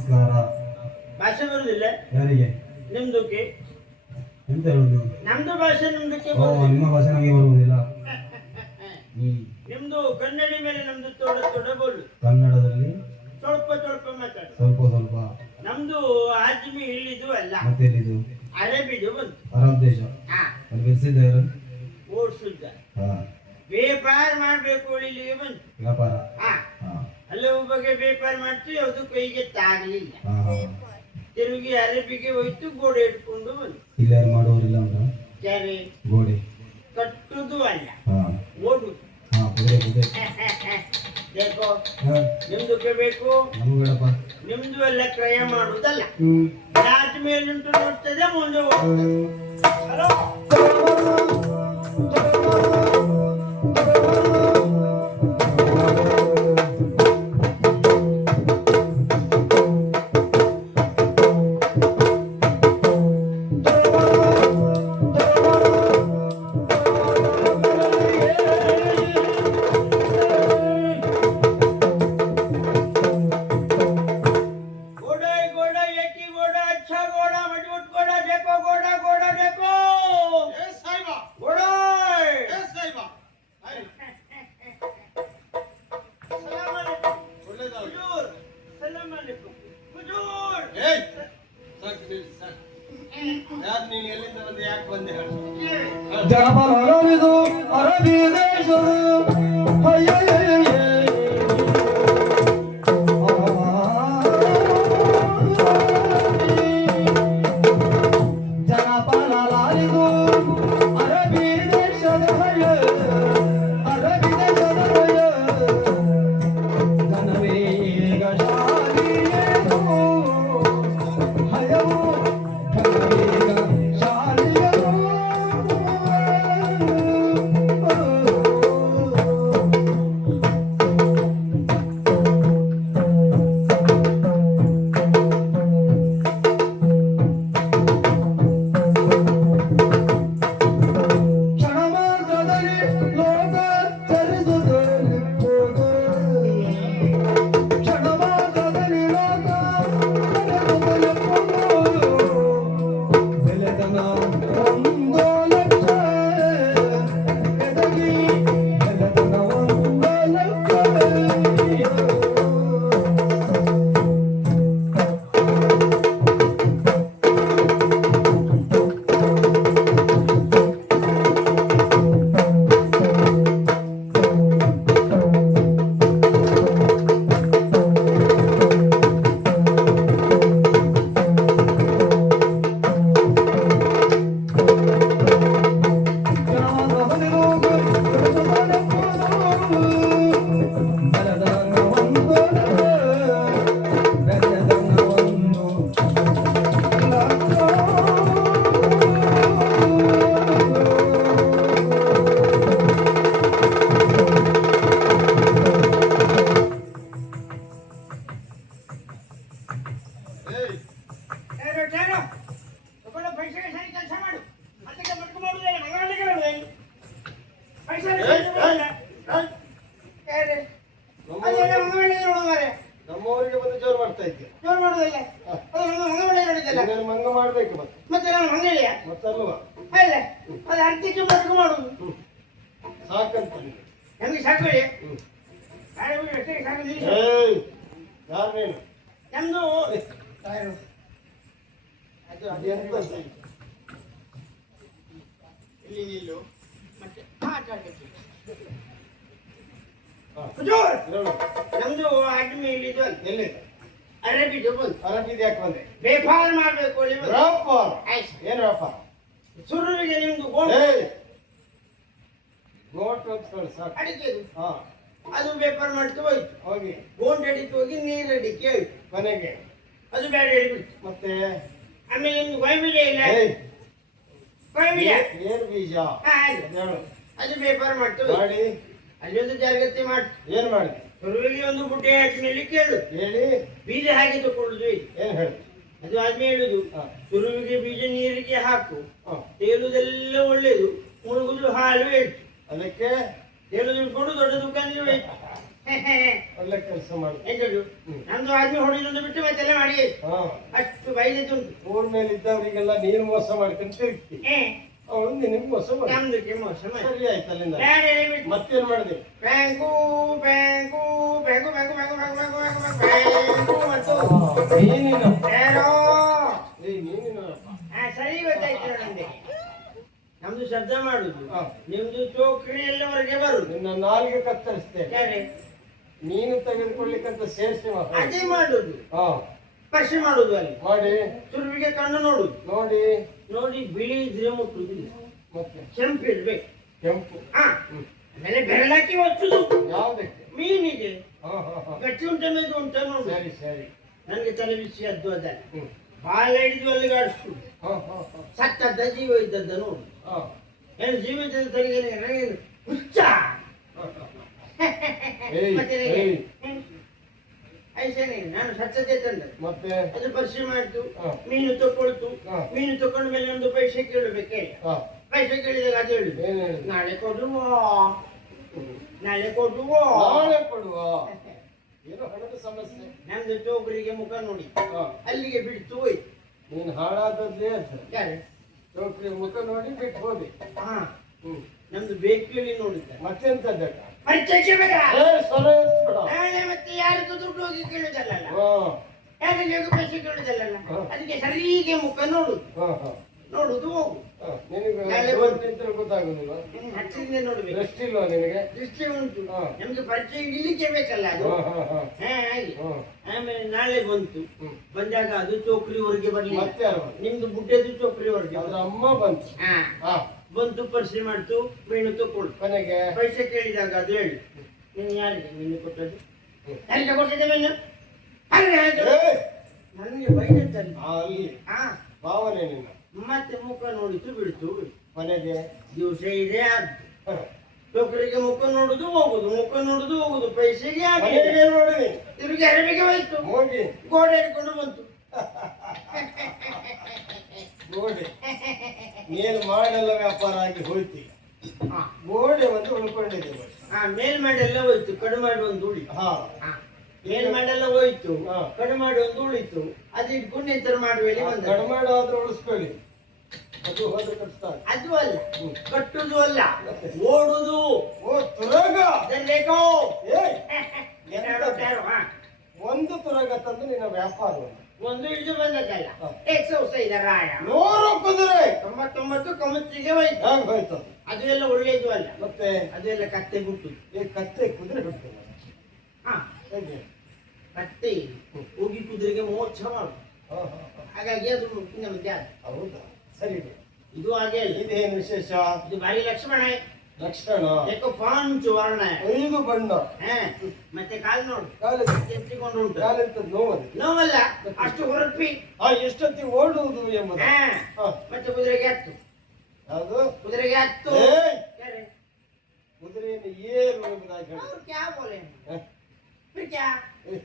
ನಮಸ್ಕಾರ. ಭಾಷೆ ಬರುದಿಲ್ಲ ಯಾರಿಗೆ? ನಿಮ್ದಕ್ಕೆ ಎಂತ ಹೇಳುದು? ನಮ್ದು ಭಾಷೆ ನಿಮ್ದಕ್ಕೆ ಓ, ನಿಮ್ಮ ಭಾಷೆ ನಮಗೆ ಬರುವುದಿಲ್ಲ. ನಿಮ್ದು ಕನ್ನಡಿ ಮೇಲೆ ನಮ್ದು ತೋಡ ತೋಡ ಬೋಲು. ಕನ್ನಡದಲ್ಲಿ ಸ್ವಲ್ಪ ಸ್ವಲ್ಪ ಮಾತಾಡು. ಸ್ವಲ್ಪ ಸ್ವಲ್ಪ. ನಮ್ದು ಆಜ್ಮಿ ಇಲ್ಲಿದು ಅಲ್ಲ, ಮತ್ತೆ ಎಲ್ಲಿದು? ಅರಬಿದು ಬಂತು. ಅರಬ್ ದೇಶ. ಅಲ್ಲಿ ಬೆಳೆಸಿದ್ದಾರೆ. ಓಡಿಸುದ್ದ ವ್ಯಾಪಾರ ಮಾಡ್ಬೇಕು ಇಲ್ಲಿಗೆ ಬಂತು. ವ್ಯಾಪಾರ. ಹಲವು ಬಗೆ ವ್ಯಾಪಾರ ಮಾಡ್ತೀವಿ, ಅದು ಕೈಗೆ ತಾಗಲಿಲ್ಲ. ತಿರುಗಿ ಅರಬಿಗೆ ಹೋಯ್ತು, ಗೋಡೆ ಇಟ್ಕೊಂಡು ಬಂತು. ಇಲ್ಲಿ ಯಾರು ಮಾಡುವವರಿಲ್ಲ ಅಂತ? ಯಾರೇ ಗೋಡೆ ಕಟ್ಟುದು ಅಲ್ಲ, ಓಡುದು. ಬೇಕೋ ನಿಮ್ದಕ್ಕೆ ಬೇಕು, ನಿಮ್ದು ಎಲ್ಲ ಕ್ರಯ ಮಾಡುದಲ್ಲ. ರಾಜ ಮೇಲುಂಟು ನೋಡ್ತದೆ, ಮುಂದೆ ಹೋಗ್ತದೆ. ಜನಪದ ಅರಬಿದು ಅರಬಿ ದೇಶದ ಜನಪದ ಲಾರಿದು ಅರಬಿ ದೇಶದ ಅರಬಿ ದೇಶದ ಜನವೇಗ ಶಾಲಿಯೇನು ಹಯವು ಜನವೇಗ ಶಾಲಿಯನು. ನಮ್ಮವರಿಗೆ ಬಂದು ಜೋರು ಮಾಡ್ತಾ ಇದ್ದೆ. ಜೋರು ಮಾಡೋದಿಲ್ಲ, ಮಂಗ ಮಾಡ್ಬೇಕು ಮತ್ತೆ ನಾನು ಮಂಗಳಿಯ ಮತ್ತಲ್ವಾ? ಅಲ್ಲ, ಅದು ಅರ್ಧಕ್ಕೆ ಮಟಕು ಮಾಡುದು ಸಾಕಂತ ನಮಗೆ ಸಾಕೊಳ್ಳಿ. ಯಾರು ನೀನು? ನಮ್ದು ಅದೆಂತ ಇಲ್ಲಿ ನಿಲ್ಲು, ಮತ್ತೆ ಮಾತಾಡ್ಬೇಕು. ನಮ್ದು ಅಡ್ಮಿ ಇಲ್ಲಿದ್ದು ಎಲ್ಲಿ ಅರಬಿದು ಬಂದು. ಅರಬಿದು ಯಾಕೆ ಬಂದೆ? ವ್ಯಾಪಾರ ಮಾಡ್ಬೇಕು. ಏನು ವ್ಯಾಪಾರ? ಸುರುವಿಗೆ ನಿಮ್ದು ಗೋಟ್ ಅಡಿಕೆದು ಅದು ವ್ಯಾಪಾರ ಮಾಡ್ತು ಹೋಯ್ತು. ಹೋಗಿ ಗೋಂಡ್ ಅಡಿಕೆ ಹೋಗಿ ನೀರು ಅಡಿಕೆ ಹೋಯ್ತು ಮನೆಗೆ. ಅದು ಬೇಡ ಹೇಳಿಬಿಡ್ತು. ಮತ್ತೆ ಆಮೇಲೆ ನಿಮ್ದು ಕೊಯ್ಬೀಜ ಇಲ್ಲ, ಕೊಯ್ಬೀಜ ಏರು ಬೀಜ ಅದು ವ್ಯಾಪಾರ ಮಾಡ್ತು ಮಾಡಿ. ಅಲ್ಲೊಂದು ಜಾಗೃತಿ ಮಾಡ್ತು. ಏನ್ ಮಾಡಿದೆ? ಸುರುವಿಗೆ ಒಂದು ಬುಟ್ಟೆ ಹಾಕಿನಲ್ಲಿ ಕೇಳು, ಹೇಳಿ ಬೀಜ ಹಾಕಿ ತಕೊಳ್ಳುದು. ಏನ್ ಹೇಳಿ? ಅದು ಆದ್ಮೇಲೆ ಹೇಳುದು, ಸುರುವಿಗೆ ಬೀಜ ನೀರಿಗೆ ಹಾಕು, ತೇಲುದೆಲ್ಲ ಒಳ್ಳೇದು, ಮುಳುಗುದು ಹಾಲು ಹೇಳ್ತು. ಅದಕ್ಕೆ ತೇಲುದು ಇಟ್ಕೊಂಡು ದೊಡ್ಡ ದುಕಾನಿಗೆ ಹೋಯ್ತು. ಒಳ್ಳೆ ಕೆಲಸ ಮಾಡ್ತೀನಿ. ಎಂತದು ನಮ್ದು ಆದ್ಮಿ ಹೊಡಿದೊಂದು ಬಿಟ್ಟು ಮತ್ತೆಲ್ಲ ಮಾಡಿ ಹಾ, ಅಷ್ಟು ಬೈದದ್ದುಂಟು. ಊರ್ ಮೇಲೆ ಇದ್ದವರಿಗೆಲ್ಲ ನೀನು ಮೋಸ ಮಾಡ್ಕೊಂಡು ತಿರುಗ್ತಿ, ಅವಳು ನಿನಗೆ ಮೋಸ ಮಾಡಿ. ನಮ್ದಕ್ಕೆ ಮೋಸ ಮಾಡಿ. ಸರಿ ಆಯ್ತು ಅಲ್ಲಿಂದ. ಬ್ಯಾಡ ಹೇಳಿಬಿಟ್ಟು ಮತ್ತೇನ್ ಮಾಡಿದೆ? Bank bank bank bank bank bank bank bank bank ಮತ್ತು ನೀನಿನ ಯಾರೋ ನೀನಿನಪ್ಪ. ಸರಿ ಗೊತ್ತಾಯ್ತು ನಮ್ಗೆ. ನಮ್ದು ಶಬ್ದ ಮಾಡುದು, ಹಾ. ನಿಮ್ದು ಚೋಕ್ರಿ ಎಲ್ಲ ಹೊರಗೆ ಬರುದು. ನಿನ್ನ ನಾಲಿಗೆ ಕತ್ತರಿಸ್ತೇನೆ. ಯಾರೇ? ನೀನು ತೆಗೆದುಕೊಳ್ಳಿಕ್ಕಂತ ಸೇರಿಸಿ ಅದೇ ಮಾಡುದು, ಹಾ ಸ್ಪರ್ಶೆ ಮಾಡುದು. ಅಲ್ಲಿ ಮಾಡಿ ತುರುವಿಗೆ ಕಣ್ಣು ನೋಡುದು, ನೋಡಿ ನೋಡಿ ಬಿಳಿ ಇದ್ರೆ ಮುಟ್ಟುದಿಲ್ಲ, ಮತ್ತೆ ಕೆಂಪು ಇರ್ಬೇಕು. ಕೆಂಪು. ಆಮೇಲೆ ಬೆರಳಾಕಿ ಒಚ್ಚುದು ಯಾವ್ದಕ್ಕೆ? ಮೀನಿಗೆ. ಹಾ ಹಾ ಹಾ ಗಟ್ಟಿ ಉಂಟ ಮೇಲೆ ಉಂಟ ನೋಡು. ಸರಿ ಸರಿ. ನನಗೆ ತಲೆ ಬಿಸಿ ಅದ್ದು ಅದಲ್ಲ, ಹ್ಮ್ ಬಾಲ ಹಿಡಿದು ಅಲ್ಲಿಗೆ ಆಡಿಸುದು. ಹಾ ಹಾ ಹಾ ಸತ್ತದ್ದ ಜೀವ ಇದ್ದದ್ದ ನೋಡು. ಹಾ ಏನು ಜೀವ ಇದ್ದದ ತಲೆಗೆ ನನಗೇನು ಹುಚ್ಚ. ಏಯ್, ಮತ್ತೆ ಏಯ್. ಐಸೇನೆ ನಾನು ಸತ್ತದ್ದೇ ತಂದ. ಮತ್ತೆ ಅದು ಪರಿಚಯ ಮಾಡ್ತು, ಹಾ. ಮೀನು ತಗೊಳ್ತು. ಹಾ. ಮೀನು ತಕೊಂಡ ಮೇಲೆ ಒಂದು ಪೈಸೆ ಕೇಳಬೇಕೆ. ಹಾ ಪೈಸೆ ಕೇಳಿದಾಗ ಅದು ಹೇಳುದು, ಏನ್ ಹೇಳಿದೆ? ನಾಳೆ ಕೊಡುವ, ನಾಳೆ ಕೊಡುವ. ನಾಳೆ ಕೊಡುವ. ಏನೋ ಹಣದ ಸಮಸ್ಯೆ. ನಮ್ದು ಚೋಕರಿಗೆ ಮುಖ ನೋಡಿ ಹಾ. ಅಲ್ಲಿಗೆ ಬಿಡ್ತು ಹೋಯ್ತು. ನೀನ್ ಹಾಳಾದದ್ದೇ ಅಂತ ಯಾರು? ಚೌಕ್ರಿ ಮುಖ ನೋಡಿ ಬಿಟ್ಟು ಹೋದೆ. ಹಾ, ಹ್ಮ್ ನಮ್ದು ಬೇಕೇಳಿ ನೋಡಿದ್ದ. ಮತ್ತೆಂತದ್ದಕ್ಕ? ಪರಿಚಯಕ್ಕೆ ಬೇಡ. ಏ ಸರ ಎತ್ಬಿಡ. ನಾಳೆ ಮತ್ತೆ ಯಾರದ್ದು ದುಡ್ಡು ಹೋಗಿ ಕೇಳುದಲ್ಲ, ಹಾ ಯಾರಲ್ಲಿ ಹೋಗಿ ಪೈಸೆ ಕೇಳುದಲ್ಲ. ಹಾ. ಅದಕ್ಕೆ ಸರಿಗೆ ಮುಖ ನೋಡುದು, ಹಾ ಹಾ ನೋಡುದು ಹೋಗು. ಹಾ. ನಿನಗೆ ನಾಳೆ ಜೋರ್ ನಿಂತ್ರೆ ಗೊತ್ತಾಗುದಿಲ್ಲ. ಹಚ್ಚಿಂದ ನೋಡ್ಬೇಕು. ರೆಸ್ಟ್ ಇಲ್ವಾ ನಿನಗೆ? ದೃಷ್ಟಿ ಉಂಟು. ಹಾ. ನಮ್ಗೆ ಪರಿಚಯ ಇಡ್ಲಿಕ್ಕೆ ಬೇಕಲ್ಲ ಅದು. ಹಾ ಹಾ ಹಾ ಹಾ, ಹಾಗೆ. ಹಾ. ಆಮೇಲೆ ನಾಳೆ ಬಂತು. ಹ್ಮ್. ಬಂದಾಗ ಅದು ಚೋಕ್ರಿ ಹೊರಗೆ ಬರ್ಲಿಲ್ಲ. ಮತ್ತೆ ಯಾರು ಬಂದ್ರು? ನಿಮ್ದು ಬುಡ್ಡೆದು ಚೋಕ್ರಿ ಹೊರಗೆ ಅದ್ರ ಅಮ್ಮ ಬಂತು. ಹಾ, ಹಾ ಬಂತು, ಪರಿಚಯ ಮಾಡ್ತು, ಮೀನು ತಗೊಳ್ತು. ಕೊನೆಗೆ ಪೈಸೆ ಕೇಳಿದಾಗ ಅದು ಹೇಳಿ, ನೀನು ಯಾರಿಗೆ ಮೀನು ಕೊಟ್ಟದ್ದು? ಹ್ಮ್. ಯಾರಿಗೆ ಕೊಟ್ಟಿದ್ದೆ ಮೀನು? ಅಲ್ಲ, ಅದು ಏ, ನನಗೆ ಬೈದತ್ತಲ್ಲಿ. ಅಲ್ಲಿ ಹಾ, ಭಾವನೆ ನಿನ್ನ. ಮತ್ತೆ ಮುಖ ನೋಡಿತು ಬಿಡ್ತು. ಕೊನೆಗೆ ದಿವಸ ಇದೆ ಆದ್ದು. ಹ. ಚೋಕರಿಗೆ ಮುಖ ನೋಡುದು ಹೋಗುದು, ಮುಖ ನೋಡುದು ಹೋಗುದು, ಪೈಸೆಗೆ ಕೊನೆಗೆ ನೋಡಿ ತಿರುಗಿ ಅರಬಿಗೆ ಹೋಯ್ತು. ಹೋಗಿ ಗೋಡೆ ಹಿಡ್ಕೊಂಡು ಬಂತು. ಗೋಡೆ ನೀನು ಮಾಡಲ್ಲ ವ್ಯಾಪಾರ ಆಗಿ ಹೋಯ್ತಿ. ಹಾ, ಗೋಡೆ ಒಂದು ಉಳ್ಕೊಂಡಿದೆ ನೋಡಿ. ಮೇಲ್ಮಾಡೆಲ್ಲ ಹೋಯ್ತು, ಕಡಿಮಾಡಿ ಒಂದು ಉಳಿತು. ಹಾ ಮೇಲ್ಮಾಡೆಲ್ಲ ಹೋಯ್ತು, ಹಾ. ಕಡಿಮಾಡಿ ಒಂದು ಉಳಿತು. ಅದು ಇಟ್ಕೊಂಡು ನಿಂತರ ಮಾಡುವಲ್ಲಿ ಬಂದ. ಕಡಿಮಾಡಾದ್ರೂ ಉಳಿಸ್ಕೊಳ್ಳಿ, ಅದು ಹೋದ ಕಷ್ಟ. ಅದು ಅಲ್ಲ, ಹ್ಮ್. ಕಟ್ಟುದು ಅಲ್ಲ, ಓಡುದು. ಓ ತುರಗ. ಅದನ್ನೇಕೋ ಏಯ್, ಹಾ. ಒಂದು ತುರಗ ತಂದು ನಿನ್ನ ವ್ಯಾಪಾರ ಒಂದು ಹಿಡಿದು ಬಂದದ್ದಲ್ಲ, ಹಾ. 105 ರಾಯ 100 ಕುದುರೆ 99 ಕಮತ್ತಿಗೆ ಹೋಯ್ತು. ಹೇಗೆ ಹೋಯ್ತು? ಅದು ಎಲ್ಲ ಒಳ್ಳೇದು ಅಲ್ಲ, ಮತ್ತೆ ಅದು ಎಲ್ಲ ಕತ್ತೆ ಬಿಟ್ಟು. ಈ ಕತ್ತೆ ಕುದುರೆ ಬಿಡ್ತೇನೆ ಹಾ, ಹೇಗೆ? ಕತ್ತೆ ಹೋಗಿ ಕುದುರೆಗೆ ಮೋಕ್ಷ ಮಾಡು. ಹಾ, ಹಾ, ಹಾ. ಹಾಗಾಗಿ ಅದು ನಮಗೆ ಹೌದಾ? ಸರಿ ಬಿಡು. ಇದು ಹಾಗೆ ಅಲ್ಲ. ಇದೇನು ವಿಶೇಷ? ಇದು ಭಾರಿ ಲಕ್ಷಣ. ಲಕ್ಷಣ ಯಾಕೋ ಪಾಂಚು ವರ್ಣ. 5 ಬಣ್ಣ. ಹಾ, ಮತ್ತೆ ಕಾಲು ನೋಡು ಕಾಲಿಗೆ ಎತ್ತಿಕೊಂಡು ಉಂಟು. ಕಾಲಿಂತದ್ದು ನೋವದು. ನೋವಲ್ಲ, ಅಷ್ಟು ಹೊರಪಿ. ಎಷ್ಟೊತ್ತಿಗೆ ಓಡುವುದು ಎಂಬುದು. ಹಾ, ಹಾ. ಮತ್ತೆ ಕುದುರೆಗೆ ಹತ್ತು, ಅದು ಕುದುರೆಗೆ ಹತ್ತು. ಏಯ್! ಯಾರು? ಕುದುರೆಯನ್ನು ಏರು ಎಂಬುದಾಗಿ ಹೇಳಿ. ಅವ್ರು ಕ್ಯಾ ಬೋಲೆ? ಹ? ಫಿರ್ ಕ್ಯಾ? ಏ,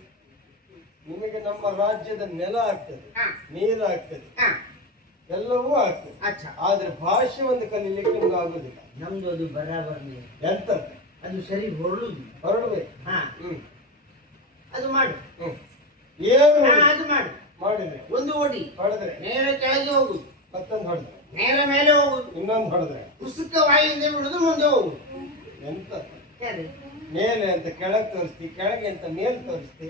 ನಿಮಗೆ ನಮ್ಮ ರಾಜ್ಯದ ನೆಲ ಆಗ್ತದೆ, ಹಾ, ನೀರು ಆಗ್ತದೆ, ಹಾ, ಎಲ್ಲವೂ ಆಗ್ತದೆ. ಅಚ್ಚಾ. ಆದ್ರೆ ಭಾಷೆ ಒಂದು ಕಲೀಲಿಕ್ಕೆ ನಿಮ್ಗೆ ಆಗುದಿಲ್ಲ. ನಮ್ದು ಅದು ಬರಾಬರ್ಲಿ, ಎಂತ ಅದು ಸರಿ ಹೊರಳುದು. ಹೊರಡ್ಬೇಕು. ಹಾ, ಹ್ಮ್ ಅದು ಮಾಡು. ಹ್ಮ್ ಏರು ಹಾ, ಅದು ಮಾಡು. ಮಾಡಿದ್ರೆ ಒಂದು ಓಡಿ ಹೊಡೆದ್ರೆ ನೇರ ಕೆಳಗೆ ಹೋಗುದು, ಮತ್ತೊಂದು ಹೊಡೆದ್ರೆ ನೇರ ಮೇಲೆ ಹೋಗುದು, ಇನ್ನೊಂದು ಹೊಡೆದ್ರೆ ಪುಸ್ತಕ ವಾಯಿಂದ ಬಿಡುದು, ಮುಂದೆ ಹೋಗುದು. ಎಂತ ಯಾರು? ಮೇಲೆ ಅಂತ ಕೆಳಗೆ ತೋರಿಸ್ತಿ, ಕೆಳಗೆ ಅಂತ ಮೇಲೆ ತೋರಿಸ್ತಿ.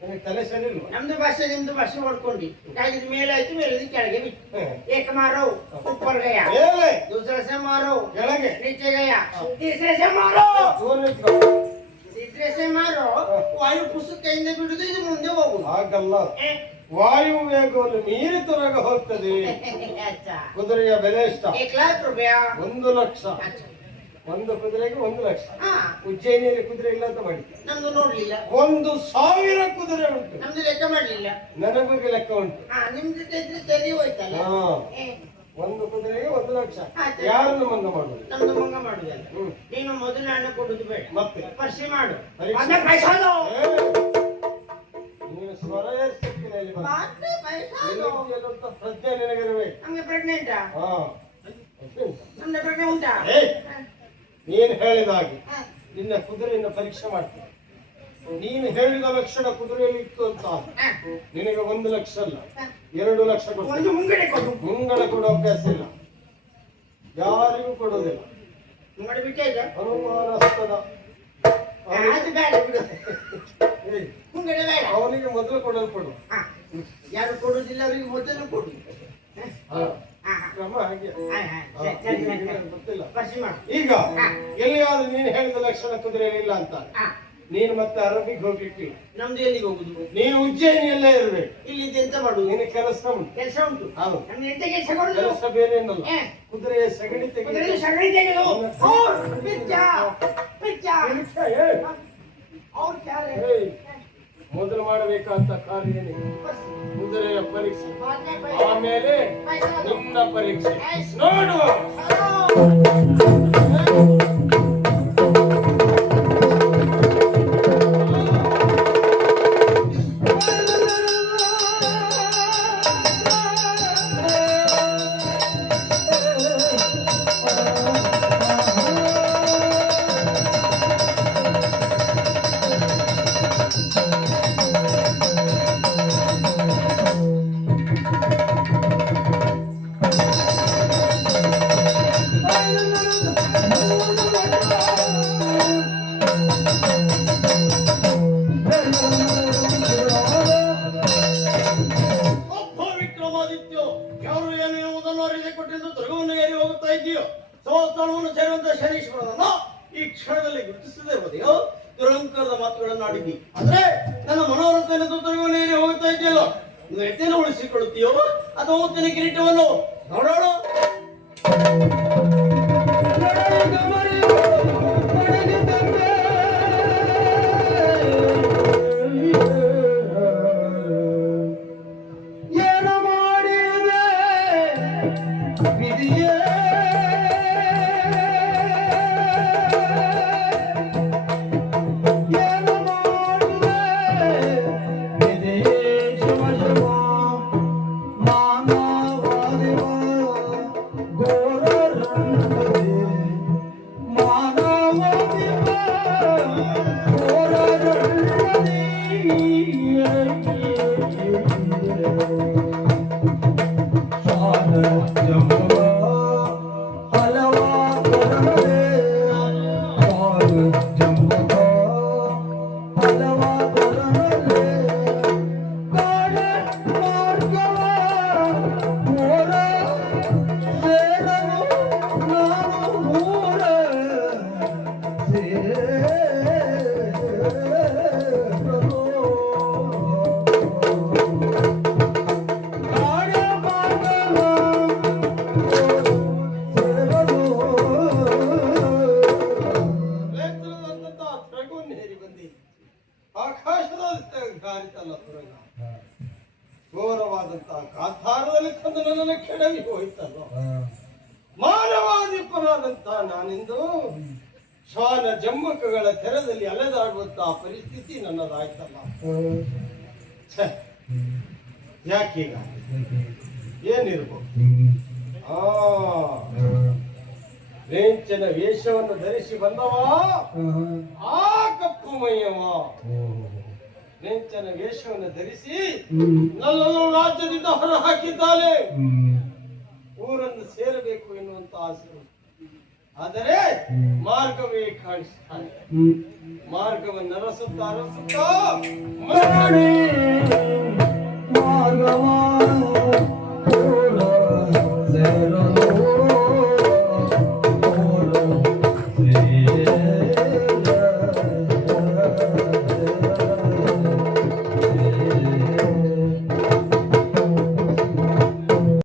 ನಿಮಗೆ ತಲೆ ಸರಿ ಇಲ್ವಾ? ನಮ್ದು ಭಾಷೆ ನಿಮ್ದು ಭಾಷೆ ಹೊಡ್ಕೊಂಡು ಕಾಗಿದ ಮೇಲೆ ಆಯ್ತು, ಮೇಲೆ ಕೆಳಗೆ ಬಿಟ್ಟು. ಹ್ಮ್. एक मारो ऊपर गया, ಮೇಲೆ दूसरे से मारो ಕೆಳಗೆ नीचे गया, तीसरे से मारो, ದೂರ ನಿಂತ್ಕೊ. तीसरे से मारो. ವಾಯು ಪುಸ್ತಕ ಕೈಯಿಂದ ಬಿಡುದು, ಇದು ಮುಂದೆ ಹೋಗುದು. ಹಾಗಲ್ಲ, ಏ? ವಾಯು ವೇಗವನ್ನು ಮೀರಿ ತೊರಗ ಹೋಗ್ತದೆ. अच्छा, ಕುದುರೆಯ ಬೆಲೆ ಎಷ್ಟ? 1 लाख रुपया. 1 ಲಕ್ಷ. अच्छा, ಒಂದು ಕುದುರೆಗೆ 1 ಲಕ್ಷ. ಹಾ, ಉಜ್ಜಯಿನಿಯಲ್ಲಿ ಕುದುರೆ ಇಲ್ಲ ಅಂತ ಮಾಡಿದ್ದೆ. ನಮ್ದು ನೋಡ್ಲಿಲ್ಲ, 1,000 ಕುದುರೆ ಉಂಟು. ನಮ್ದು ಲೆಕ್ಕ ಮಾಡ್ಲಿಲ್ಲ. ನನಗೆ ಲೆಕ್ಕ ಉಂಟು. ಹಾ, ನಿಮ್ದು ಇದ್ರೆ ತಲೆ ಹೋಯ್ತಲ್ಲ. ಹಾ, ಏ, ಒಂದು ಕುದುರೆಗೆ 1 ಲಕ್ಷ. ಆಯ್ತು. ಯಾರನ್ನು ಮಂಗ ಮಾಡುದು? ನಮ್ದು ಮಂಗ ಮಾಡುದಲ್ಲ. ಹ್ಮ್. ನೀನು ಮೊದಲು ಹಣ ಕೊಡುದು ಬೇಡ, ಮತ್ತೆ ಪರಿಚಯ ಮಾಡು. ಪರೀಕ್ಷೆ. ಮತ್ತೆ ಪೈಸಾದು. ಏ, ನೀನು ಸ್ವರ ಏರಿಸ್ತಿರ್ತೀನಿ ಇಲ್ಲಿ ಬಂದು. ಮತ್ತೆ ಪೈಸಾದು. ಎಲ್ಲಿಗೆ ಅಂತ ಪ್ರಜ್ಞೆ ನಿನಗಿರಬೇಕು. ನಮ್ಗೆ ಪ್ರೆಗ್ನೆಂಟಾ? ಹಾ, ಅಷ್ಟೇ ಉಂಟಾ? ನಮ್ಗೆ ಪ್ರೆಗ್ನೆ ಉಂಟಾ? ಏ, ನೀನು ಹೇಳಿದ ಹಾಗೆ ಹಾ. ನಿನ್ನ ಕುದುರೆಯನ್ನು ಪರೀಕ್ಷೆ ಮಾಡ್ತೀನಿ. ನೀನು ಹೇಳಿದ ಲಕ್ಷಣ ಕುದುರೆಯಲ್ಲಿ ಇತ್ತು ಅಂತ ನಿನಗೆ 1 ಲಕ್ಷ ಅಲ್ಲ 2 ಲಕ್ಷ ಕೊಡು. ಒಂದು ಮುಂಗಡೆ ಕೊಡು. ಮುಂಗಡ ಕೊಡೋ ಅಭ್ಯಾಸ ಇಲ್ಲ, ಯಾರಿಗೂ ಕೊಡೋದಿಲ್ಲ. ಮುಂಗಡೆ ಬಿಟ್ಟೆ ಈಗ ಅನುಮಾನಾಸ್ಪದ. ಅದು ಬೇಡ ಬಿಡು. ಏಯ್, ಮುಂಗಡೆ ಬೇಡ. ಅವನಿಗೆ ಮೊದಲು ಕೊಡಲ್ಪಡು. ಹಾ. ಯಾರು ಕೊಡುದಿಲ್ಲ ಅವರಿಗೆ ಮೊದಲು ಕೊಡು. ಹಾ, ಹಾ, ಕ್ರಮ ಹಾಗೆ. ಹಾ, ಹಾ, ಸರಿ, ಸರಿ, ಸರಿ, ಸರಿ. ಗೊತ್ತಿಲ್ಲ. ಪರ್ಸಿ ಮಾಡು. ಈಗ ಎಲ್ಲಿಯಾದ್ರೂ ನೀನು ಹೇಳಿದ ಲಕ್ಷಣ ಕುದುರೆಯಲ್ಲಿ ಇಲ್ಲ ಅಂತ ಹಾ. ನೀನು ಮತ್ತೆ ಅರಬಿಗೆ ಹೋಗ್ಲಿಕ್ಕೆ ನಮ್ದು ಎಲ್ಲಿಗೆ ಹೋಗುದು? ನೀನು ಉಜ್ಜಯಿನಿಯಲ್ಲೇ ಇರ್ಬೇಕು. ಇಲ್ಲಿ ಎಂತ ಮಾಡುದು? ನಿನ್ನ ಕೆಲಸ ಉಂಟು. ಕೆಲಸ ಉಂಟು. ಹೌದು. ನಮ್ದು ಎಂತ ಕೆಲಸ ಕೊಡುದು? ಕೆಲಸ ಬೇರೆ ಏನಲ್ಲ, ಏ. ಕುದುರೆಯ ಸಗಣಿ ಕುದುರೆದು ತೆಗೆದು ಸಗಣಿ ತೆಗೆದು. ಅವ್ರ್ ಪಿಚ್ಚ, ಪಿಚ್ಚ. ಅವ್ರ್ ಕ್ಯಾರೆ? ಏಯ್, ಮೊದಲು ಮಾಡಬೇಕಾದ ಕಾರ್ಯ ಏನಿದೆ? ಕುದುರೆಯ ಪರೀಕ್ಷೆ, ಮಾನ್ಯ ಪೈಸೆ. ಆಮೇಲೆ ಪೈಸೆ. ನಿನ್ನ ಪರೀಕ್ಷೆ ನೋಡು. ಒಬ್ಬ ವಿಕ್ರಮಾದಿತ್ಯ ಯಾರು ಏನು ಎನ್ನುವುದನ್ನು ಅರಿದೆ ಕೊಟ್ಟಿದ್ದು ದುರ್ಗವನ್ನು ಏರಿ ಹೋಗುತ್ತಾ ಇದೆಯೋ ಸೋತಳವನ್ನು ಸೇರುವಂತ ಶನೀಶ್ವರನನ್ನ ಈ ಕ್ಷಣದಲ್ಲಿ ಗುರುತಿಸದೆ ಹೋದೆಯೋ ದುರಂಕಾರದ ಮಾತುಗಳನ್ನು ಆಡಿದ್ದಿ. ಆದ್ರೆ ನನ್ನ ಮನೋರಥ ಎನ್ನುವುದು ದುರ್ಗವನ್ನು ಏರಿ ಹೋಗುತ್ತಾ ಇದೆಯಲ್ಲ, ನೀವು ಎತ್ತೇನು ಉಳಿಸಿಕೊಳ್ಳುತ್ತೀಯೋ ಅಥವಾ ಮುತ್ತಿನ ಕಿರೀಟವನ್ನು ನೋಡೋಣ. ಏನು ಮಾಡಿದೆ ವಿಧಿಯೇ? ಏನು ಮಾಡಿದೆ ವಿಧಿಯೇ? ಶಿವ ಶಿವ ಮಾನವಾದಿವ ಘೋರ ರಂಗದೆ ಮಾನವಾದಿವ ಘೋರ ರಂಗದೆ ನೇತ್ರದಂತಹ ತ್ರಗುವನ್ನು ಹೇರಿ ಬಂದಿ ಆಕಾಶದಲ್ಲಿ ಹಾರಿತಲ್ಲ ತುರಗ. ಘೋರವಾದಂತಹ ಕಾಂತಾರದಲ್ಲಿ ತಂದು ನನ್ನನ್ನು ಕೆಡವಿ ಹೋಯ್ತಲ್ಲೋ. ಮಾನವಾಧಿಪರಾದಂತಹ ನಾನಿಂದು ಶ್ವಾನ ಜಮ್ಮಕಗಳ ತೆರದಲ್ಲಿ ಅಲೆದಾಡುವಂತಹ ಪರಿಸ್ಥಿತಿ ನನ್ನದಾಯ್ತಲ್ಲ. ಛೆ, ಯಾಕೀಗ ಏನಿರ್ಬೋದು? ರೇಂಚನ ವೇಷವನ್ನು ಧರಿಸಿ ಬಂದವ ಆ ಕಪ್ಪು ಮೈಯವ. ರೇಂಚನ ವೇಷವನ್ನು ಧರಿಸಿ ನನ್ನನ್ನು ರಾಜ್ಯದಿಂದ ಹೊರ ಹಾಕಿದ್ದಾನೆ. ಊರನ್ನು ಸೇರಬೇಕು ಎನ್ನುವಂತ ಆಸೆ ಉಂಟು. ಆದರೆ ಮಾರ್ಗವೇ ಕಾಣಿಸ್ತಾನೆ. ಮಾರ್ಗವನ್ನು ಅರಸುತ್ತಾ ಅರಸುತ್ತಾ ಮಾರ್ಗವ